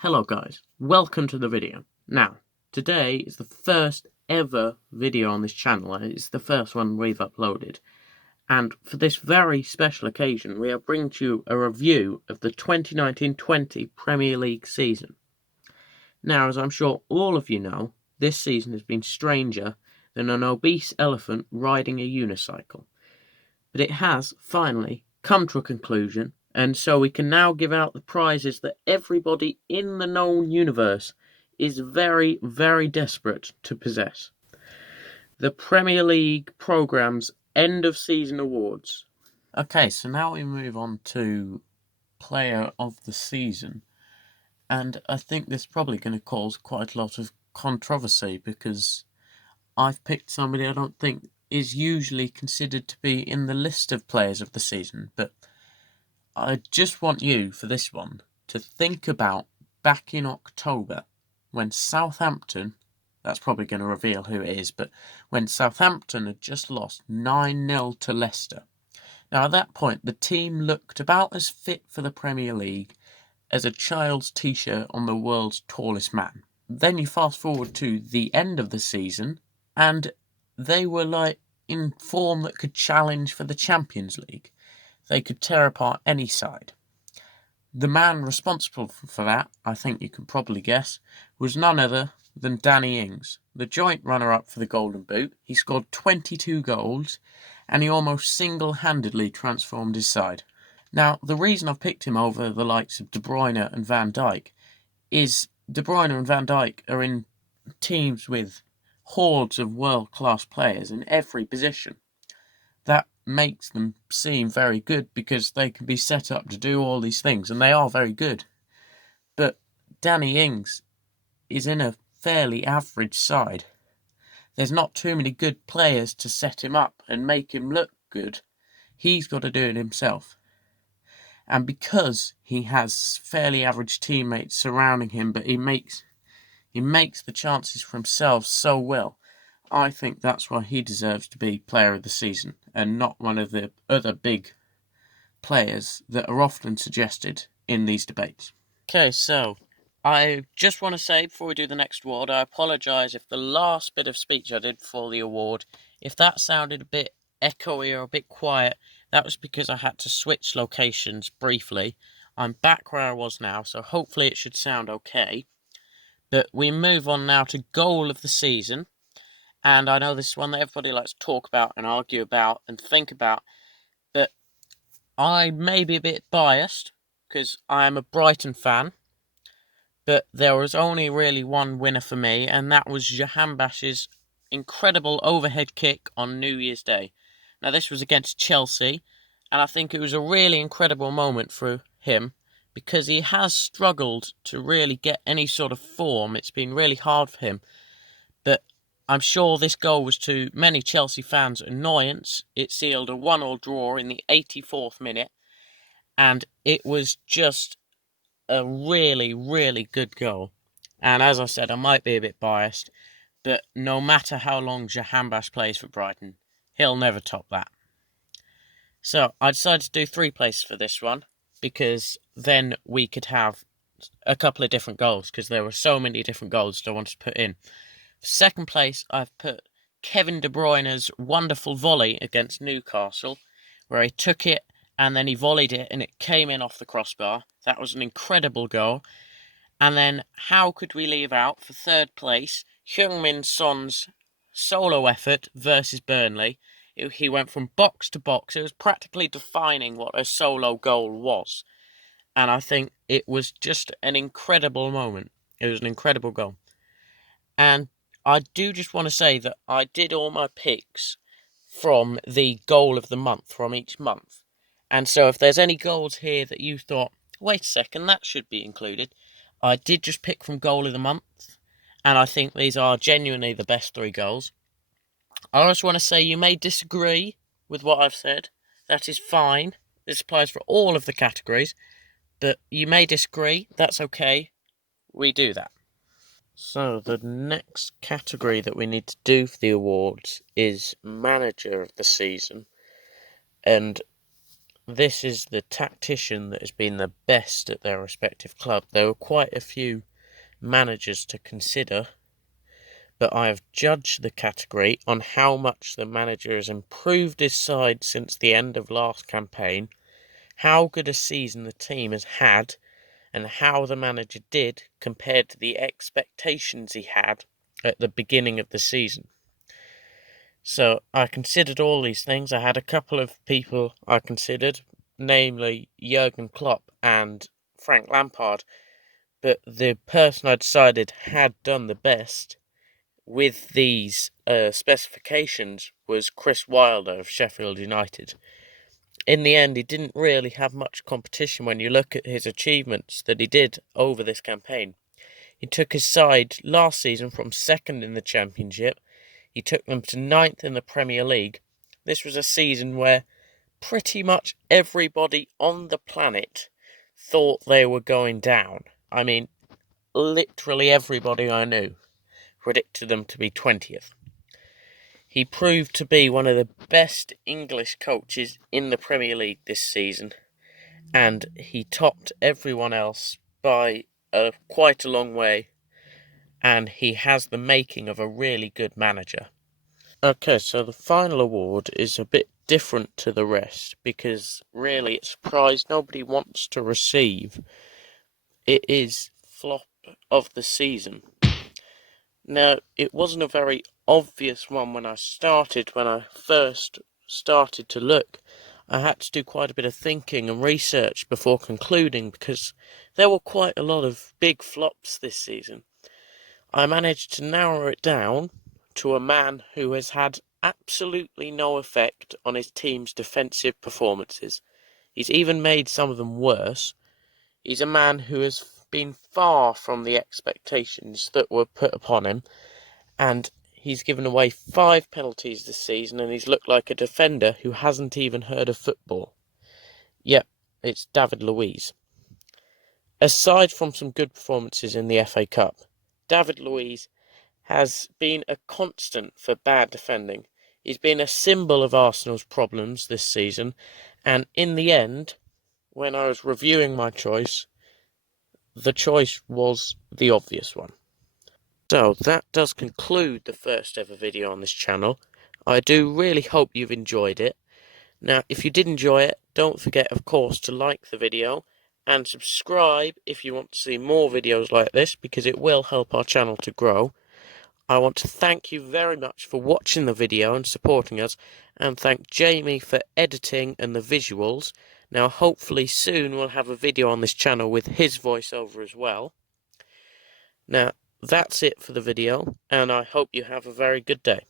Hello guys, welcome to the video. Now, today is the first ever video on this channel. It's the first one we've uploaded. And for this very special occasion, we are bringing to you a review of the 2019-20 Premier League season. Now, as I'm sure all of you know, this season has been stranger than an obese elephant riding a unicycle. But it has, finally, come to a conclusion, and so we can now give out the prizes that everybody in the known universe is very, very desperate to possess. The Premier League programme's end of season awards. Okay, so now we move on to player of the season. And I think this is probably going to cause quite a lot of controversy because I've picked somebody I don't think is usually considered to be in the list of players of the season, but I just want you, for this one, to think about back in October when Southampton, that's probably going to reveal who it is, but when Southampton had just lost 9-0 to Leicester. Now, at that point, the team looked about as fit for the Premier League as a child's t-shirt on the world's tallest man. Then you fast forward to the end of the season, and they were like in form that could challenge for the Champions League. They could tear apart any side. The man responsible for that, I think you can probably guess, was none other than Danny Ings, the joint runner-up for the Golden Boot. He scored 22 goals, and he almost single-handedly transformed his side. Now, the reason I've picked him over the likes of De Bruyne and Van Dijk is De Bruyne and Van Dijk are in teams with hordes of world-class players in every position. That makes them seem very good because they can be set up to do all these things, and they are very good. But Danny Ings is in a fairly average side. There's not too many good players to set him up and make him look good. He's got to do it himself. And because he has fairly average teammates surrounding him, but he makes the chances for himself so well, I think that's why he deserves to be player of the season and not one of the other big players that are often suggested in these debates. Okay, so I just want to say before we do the next award, I apologise if the last bit of speech I did for the award, if that sounded a bit echoey or a bit quiet, that was because I had to switch locations briefly. I'm back where I was now, so hopefully it should sound okay. But we move on now to goal of the season. And I know this is one that everybody likes to talk about and argue about and think about, but I may be a bit biased because I am a Brighton fan, but there was only really one winner for me, and that was Jahanbakhsh's incredible overhead kick on New Year's Day. Now, this was against Chelsea, and I think it was a really incredible moment for him because he has struggled to really get any sort of form. It's been really hard for him, but I'm sure this goal was to many Chelsea fans' annoyance. It sealed a 1-1 draw in the 84th minute, and it was just a really, really good goal. And as I said, I might be a bit biased, but no matter how long Jahanbakhsh plays for Brighton, he'll never top that. So I decided to do 3 places for this one, because then we could have a couple of different goals, because there were so many different goals that I wanted to put in. Second place, I've put Kevin De Bruyne's wonderful volley against Newcastle, where he took it and then he volleyed it and it came in off the crossbar. That was an incredible goal. And then how could we leave out, for third place, Heung-min Son's solo effort versus Burnley. He went from box to box. It was practically defining what a solo goal was. And I think it was just an incredible moment. It was an incredible goal. And I do just want to say that I did all my picks from the goal of the month, from each month. And so if there's any goals here that you thought, wait a second, that should be included, I did just pick from goal of the month. And I think these are genuinely the best 3 goals. I just want to say you may disagree with what I've said. That is fine. This applies for all of the categories. But you may disagree. That's okay. We do that. So, the next category that we need to do for the awards is Manager of the Season. And this is the tactician that has been the best at their respective club. There were quite a few managers to consider, but I have judged the category on how much the manager has improved his side since the end of last campaign, how good a season the team has had, and how the manager did compared to the expectations he had at the beginning of the season. So I considered all these things. I had a couple of people I considered, namely Jurgen Klopp and Frank Lampard, but the person I decided had done the best with these specifications was Chris Wilder of Sheffield United. In the end, he didn't really have much competition when you look at his achievements that he did over this campaign. He took his side last season from second in the Championship. He took them to ninth in the Premier League. This was a season where pretty much everybody on the planet thought they were going down. I mean, literally everybody I knew predicted them to be 20th. He proved to be one of the best English coaches in the Premier League this season, and he topped everyone else by quite a long way, and he has the making of a really good manager. Okay, so the final award is a bit different to the rest because really it's a prize nobody wants to receive. It is flop of the season. Now, it wasn't a very obvious one when I first started to look. I had to do quite a bit of thinking and research before concluding because there were quite a lot of big flops this season. I managed to narrow it down to a man who has had absolutely no effect on his team's defensive performances. He's even made some of them worse. He's a man who has been far from the expectations that were put upon him, and he's given away 5 penalties this season, and he's looked like a defender who hasn't even heard of football. Yep, it's David Luiz. Aside from some good performances in the FA Cup, David Luiz has been a constant for bad defending. He's been a symbol of Arsenal's problems this season, and in the end, when I was reviewing my choice, the choice was the obvious one. So that does conclude the first ever video on this channel. I do really hope you've enjoyed it. Now, if you did enjoy it, don't forget, of course, to like the video and subscribe if you want to see more videos like this, because it will help our channel to grow. I want to thank you very much for watching the video and supporting us, and thank Jamie for editing and the visuals. Now, hopefully soon we'll have a video on this channel with his voiceover as well. Now, that's it for the video, and I hope you have a very good day.